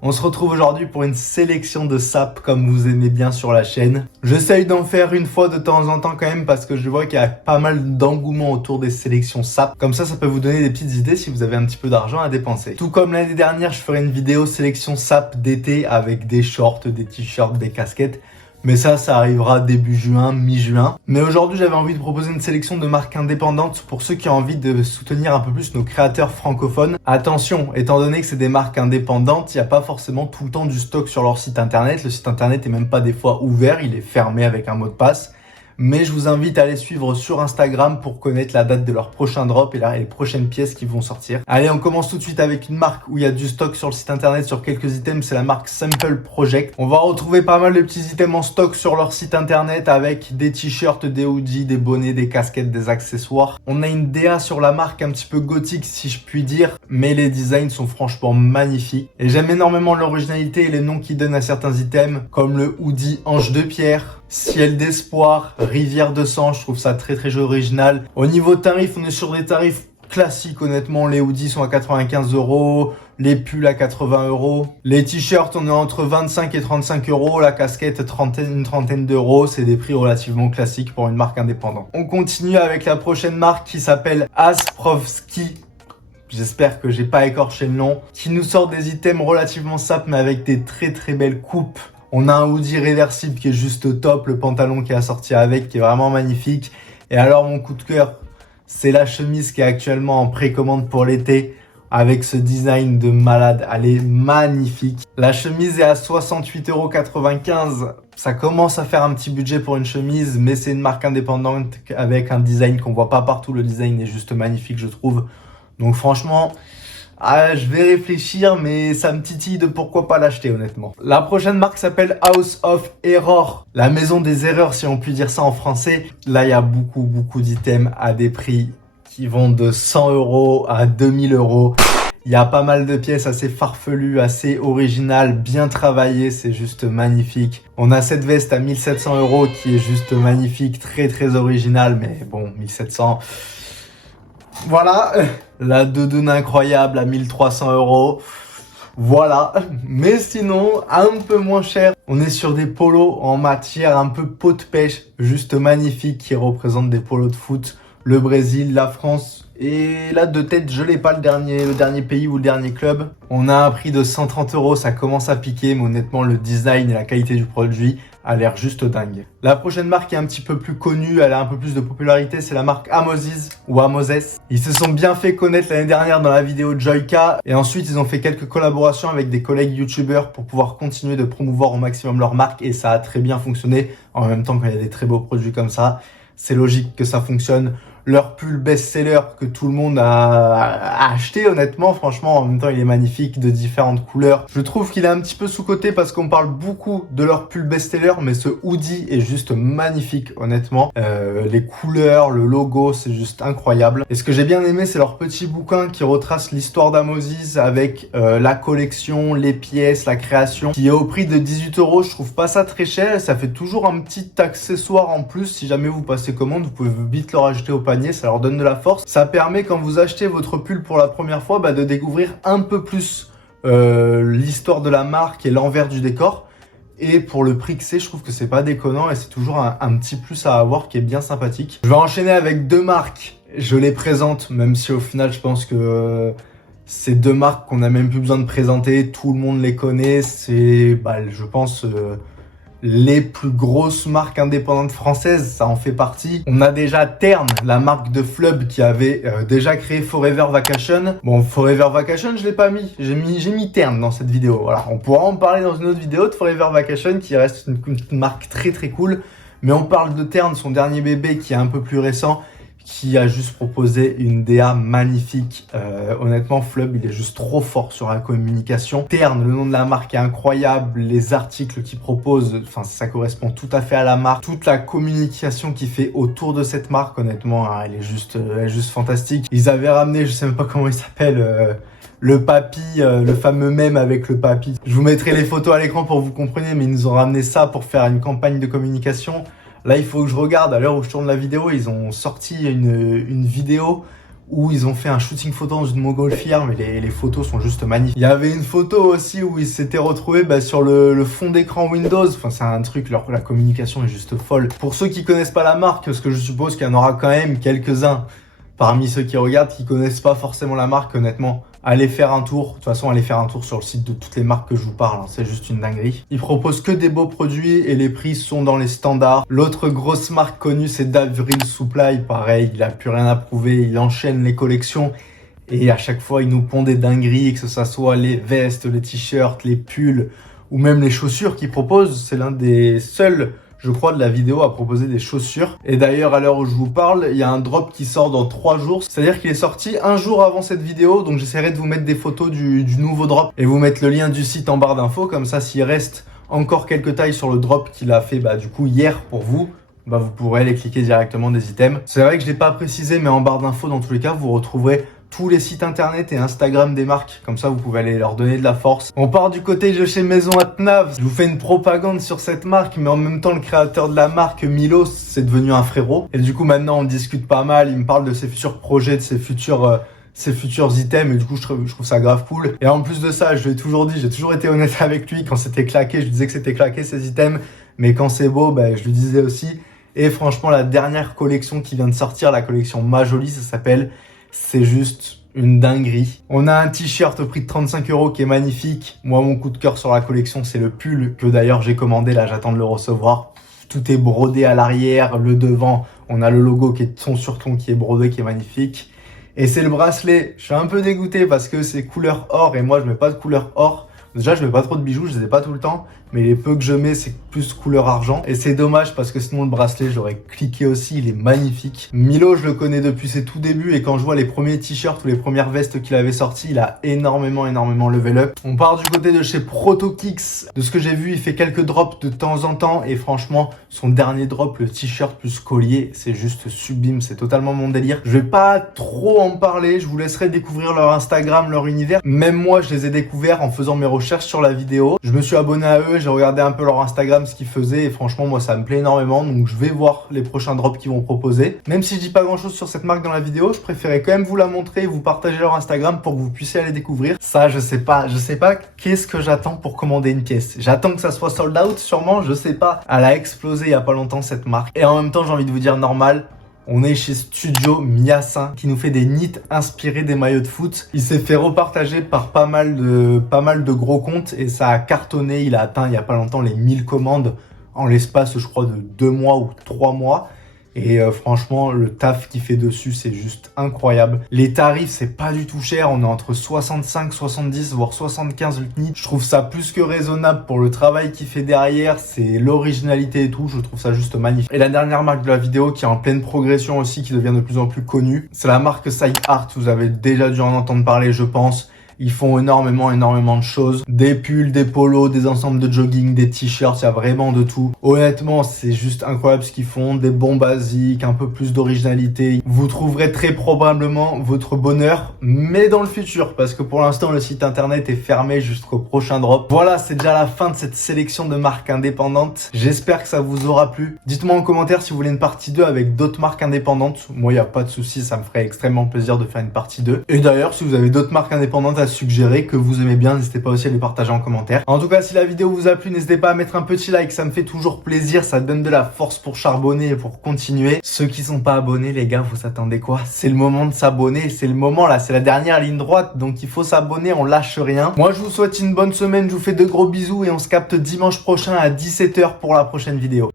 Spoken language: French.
On se retrouve aujourd'hui pour une sélection de sapes comme vous aimez bien sur la chaîne. J'essaye d'en faire une fois de temps en temps quand même parce que je vois qu'il y a pas mal d'engouement autour des sélections sapes. Comme ça peut vous donner des petites idées si vous avez un petit peu d'argent à dépenser. Tout comme l'année dernière, je ferai une vidéo sélection sapes d'été avec des shorts, des t-shirts, des casquettes. Mais ça arrivera début juin, mi-juin. Mais aujourd'hui, j'avais envie de proposer une sélection de marques indépendantes pour ceux qui ont envie de soutenir un peu plus nos créateurs francophones. Attention, étant donné que c'est des marques indépendantes, il n'y a pas forcément tout le temps du stock sur leur site internet. Le site internet est même pas des fois ouvert, il est fermé avec un mot de passe. Mais je vous invite à les suivre sur Instagram pour connaître la date de leur prochain drop et les prochaines pièces qui vont sortir. Allez, on commence tout de suite avec une marque où il y a du stock sur le site internet sur quelques items. C'est la marque Sample Project. On va retrouver pas mal de petits items en stock sur leur site internet avec des t-shirts, des hoodies, des bonnets, des casquettes, des accessoires. On a une DA sur la marque un petit peu gothique si je puis dire, mais les designs sont franchement magnifiques. Et j'aime énormément l'originalité et les noms qu'ils donnent à certains items comme le hoodie Ange de Pierre, Ciel d'Espoir, Rivière de Sang, je trouve ça très original. Au niveau tarif, on est sur des tarifs classiques honnêtement. Les hoodies sont à 95 €, les pulls à 80 €. Les t-shirts, on est entre 25 et 35 €. La casquette, une trentaine d'euros. C'est des prix relativement classiques pour une marque indépendante. On continue avec la prochaine marque qui s'appelle Asprovski. J'espère que j'ai pas écorché le nom. Qui nous sort des items relativement sapes mais avec des très belles coupes. On a un hoodie réversible qui est juste top, le pantalon qui est assorti avec qui est vraiment magnifique. Et alors mon coup de cœur, c'est la chemise qui est actuellement en précommande pour l'été avec ce design de malade. Elle est magnifique. La chemise est à 68,95 €. Ça commence à faire un petit budget pour une chemise, mais c'est une marque indépendante avec un design qu'on voit pas partout. Le design est juste magnifique, je trouve. Donc franchement, je vais réfléchir, mais ça me titille de pourquoi pas l'acheter honnêtement. La prochaine marque s'appelle House of Error, la maison des erreurs si on peut dire ça en français. Là, il y a beaucoup d'items à des prix qui vont de 100 € à 2000 €. Il y a pas mal de pièces assez farfelues, assez originales, bien travaillées, c'est juste magnifique. On a cette veste à 1700 € qui est juste magnifique, très originale, mais bon, 1700 €. Voilà, la doudoune incroyable à 1300 €. Voilà, mais sinon, un peu moins cher. On est sur des polos en matière un peu peau de pêche, juste magnifique, qui représentent des polos de foot. Le Brésil, la France, et là de tête, je l'ai pas le dernier pays ou le dernier club. On a un prix de 130 €, ça commence à piquer, mais honnêtement, le design et la qualité du produit a l'air juste dingue. La prochaine marque est un petit peu plus connue, elle a un peu plus de popularité, c'est la marque Amozis ou Amozes. Ils se sont bien fait connaître l'année dernière dans la vidéo Joyka et ensuite ils ont fait quelques collaborations avec des collègues youtubeurs pour pouvoir continuer de promouvoir au maximum leur marque et ça a très bien fonctionné. En même temps, quand il y a des très beaux produits comme ça, c'est logique que ça fonctionne. Leur pull best-seller que tout le monde a acheté honnêtement, franchement en même temps il est magnifique de différentes couleurs. Je trouve qu'il est un petit peu sous-coté parce qu'on parle beaucoup de leur pull best-seller mais ce hoodie est juste magnifique honnêtement. Les couleurs, le logo c'est juste incroyable. Et ce que j'ai bien aimé c'est leur petit bouquin qui retrace l'histoire d'Amozis avec la collection, les pièces, la création qui est au prix de 18 €. Je trouve pas ça très cher, ça fait toujours un petit accessoire en plus. Si jamais vous passez commande vous pouvez vite le rajouter au panier. Ça leur donne de la force. Ça permet quand vous achetez votre pull pour la première fois de découvrir un peu plus l'histoire de la marque et l'envers du décor. Et pour le prix que c'est, je trouve que c'est pas déconnant et c'est toujours un petit plus à avoir qui est bien sympathique. Je vais enchaîner avec deux marques. Je les présente, même si au final je pense que c'est deux marques qu'on n'a même plus besoin de présenter. Tout le monde les connaît. C'est, je pense, les plus grosses marques indépendantes françaises, ça en fait partie. On a déjà Terne, la marque de Flub qui avait déjà créé Forever Vacation. Bon, Forever Vacation, je l'ai pas mis. J'ai mis Terne dans cette vidéo. Voilà, on pourra en parler dans une autre vidéo de Forever Vacation qui reste une marque très cool. Mais on parle de Terne, son dernier bébé qui est un peu plus récent, qui a juste proposé une DA magnifique. Honnêtement, Flub, il est juste trop fort sur la communication. Terne, le nom de la marque est incroyable. Les articles qu'il propose, enfin, ça correspond tout à fait à la marque. Toute la communication qu'il fait autour de cette marque, honnêtement, elle est juste fantastique. Ils avaient ramené, je sais même pas comment il s'appelle, le papy, le fameux mème avec le papy. Je vous mettrai les photos à l'écran pour que vous compreniez, mais ils nous ont ramené ça pour faire une campagne de communication. Là, il faut que je regarde, à l'heure où je tourne la vidéo, ils ont sorti une vidéo où ils ont fait un shooting photo dans une montgolfière, mais les photos sont juste magnifiques. Il y avait une photo aussi où ils s'étaient retrouvés sur le fond d'écran Windows. Enfin, c'est un truc, la communication est juste folle. Pour ceux qui connaissent pas la marque, parce que je suppose qu'il y en aura quand même quelques-uns parmi ceux qui regardent qui connaissent pas forcément la marque, honnêtement, allez faire un tour. De toute façon, allez faire un tour sur le site de toutes les marques que je vous parle. Hein. C'est juste une dinguerie. Ils proposent que des beaux produits et les prix sont dans les standards. L'autre grosse marque connue, c'est Davril Supply. Pareil, il a plus rien à prouver. Il enchaîne les collections et à chaque fois, il nous pond des dingueries, que ce soit les vestes, les t-shirts, les pulls ou même les chaussures qu'ils proposent. C'est l'un des seuls, je crois, de la vidéo à proposer des chaussures. Et d'ailleurs, à l'heure où je vous parle, il y a un drop qui sort dans 3 jours. C'est-à-dire qu'il est sorti un jour avant cette vidéo. Donc j'essaierai de vous mettre des photos du nouveau drop et vous mettre le lien du site en barre d'infos. Comme ça, s'il reste encore quelques tailles sur le drop qu'il a fait du coup hier pour vous, vous pourrez aller cliquer directement des items. C'est vrai que je l'ai pas précisé, mais en barre d'infos, dans tous les cas, vous retrouverez tous les sites internet et Instagram des marques. Comme ça, vous pouvez aller leur donner de la force. On part du côté de chez Maison Atnav. Je vous fais une propagande sur cette marque, mais en même temps, le créateur de la marque, Milo, c'est devenu un frérot. Et du coup, maintenant, on discute pas mal. Il me parle de ses futurs projets, de ses futurs items, et du coup je trouve ça grave cool. Et en plus de ça, je l'ai toujours dit, j'ai toujours été honnête avec lui. Quand c'était claqué, je lui disais que c'était claqué ces items, mais quand c'est beau, je lui disais aussi. Et franchement, la dernière collection qui vient de sortir, la collection Majoli, ça s'appelle, c'est juste une dinguerie. On a un t-shirt au prix de 35 € qui est magnifique. Moi, mon coup de cœur sur la collection, c'est le pull que d'ailleurs j'ai commandé, là j'attends de le recevoir. Tout est brodé à l'arrière, le devant, on a le logo qui est ton sur ton qui est brodé, qui est magnifique. Et c'est le bracelet. Je suis un peu dégoûté parce que c'est couleur or et moi je mets pas de couleur or. Déjà, je mets pas trop de bijoux, je les ai pas tout le temps, mais les peu que je mets, c'est plus couleur argent. Et c'est dommage parce que sinon le bracelet, j'aurais cliqué aussi, il est magnifique. Milo, je le connais depuis ses tout débuts et quand je vois les premiers t-shirts ou les premières vestes qu'il avait sorties, il a énormément level up. On part du côté de chez Protokicks. De ce que j'ai vu, il fait quelques drops de temps en temps et franchement, son dernier drop, le t-shirt plus collier, c'est juste sublime, c'est totalement mon délire. Je vais pas trop en parler, je vous laisserai découvrir leur Instagram, leur univers. Même moi, je les ai découverts en faisant mes recherches sur la vidéo. Je me suis abonné à eux, j'ai regardé un peu leur Instagram, ce qu'ils faisaient et franchement moi ça me plaît énormément, donc je vais voir les prochains drops qu'ils vont proposer. Même si je dis pas grand chose sur cette marque dans la vidéo, je préférais quand même vous la montrer et vous partager leur Instagram pour que vous puissiez aller découvrir. Ça je sais pas qu'est-ce que j'attends pour commander une pièce. J'attends que ça soit sold out sûrement, je sais pas. Elle a explosé il y a pas longtemps cette marque et en même temps j'ai envie de vous dire normal. On est chez Studio Miassin qui nous fait des knits inspirés des maillots de foot. Il s'est fait repartager par pas mal de gros comptes et ça a cartonné. Il a atteint il y a pas longtemps les 1000 commandes en l'espace, je crois, de 2 mois ou 3 mois. Et franchement, le taf qu'il fait dessus, c'est juste incroyable. Les tarifs, c'est pas du tout cher. On est entre 65, 70, voire 75 le knit. Je trouve ça plus que raisonnable pour le travail qu'il fait derrière. C'est l'originalité et tout. Je trouve ça juste magnifique. Et la dernière marque de la vidéo qui est en pleine progression aussi, qui devient de plus en plus connue, c'est la marque Side Art. Vous avez déjà dû en entendre parler, je pense. Ils font énormément de choses. Des pulls, des polos, des ensembles de jogging, des t-shirts, il y a vraiment de tout. Honnêtement, c'est juste incroyable ce qu'ils font. Des bons basiques, un peu plus d'originalité. Vous trouverez très probablement votre bonheur, mais dans le futur, parce que pour l'instant, le site internet est fermé jusqu'au prochain drop. Voilà, c'est déjà la fin de cette sélection de marques indépendantes. J'espère que ça vous aura plu. Dites-moi en commentaire si vous voulez une partie 2 avec d'autres marques indépendantes. Moi, il n'y a pas de souci, ça me ferait extrêmement plaisir de faire une partie 2. Et d'ailleurs, si vous avez d'autres marques indépendantes à suggérer que vous aimez bien, n'hésitez pas aussi à les partager en commentaire. En tout cas, si la vidéo vous a plu, n'hésitez pas à mettre un petit like, ça me fait toujours plaisir, ça donne de la force pour charbonner et pour continuer. Ceux qui sont pas abonnés, les gars, vous attendez quoi? C'est le moment de s'abonner, c'est le moment là, c'est la dernière ligne droite, donc il faut s'abonner, on lâche rien. Moi, je vous souhaite une bonne semaine, je vous fais de gros bisous et on se capte dimanche prochain à 17 h pour la prochaine vidéo.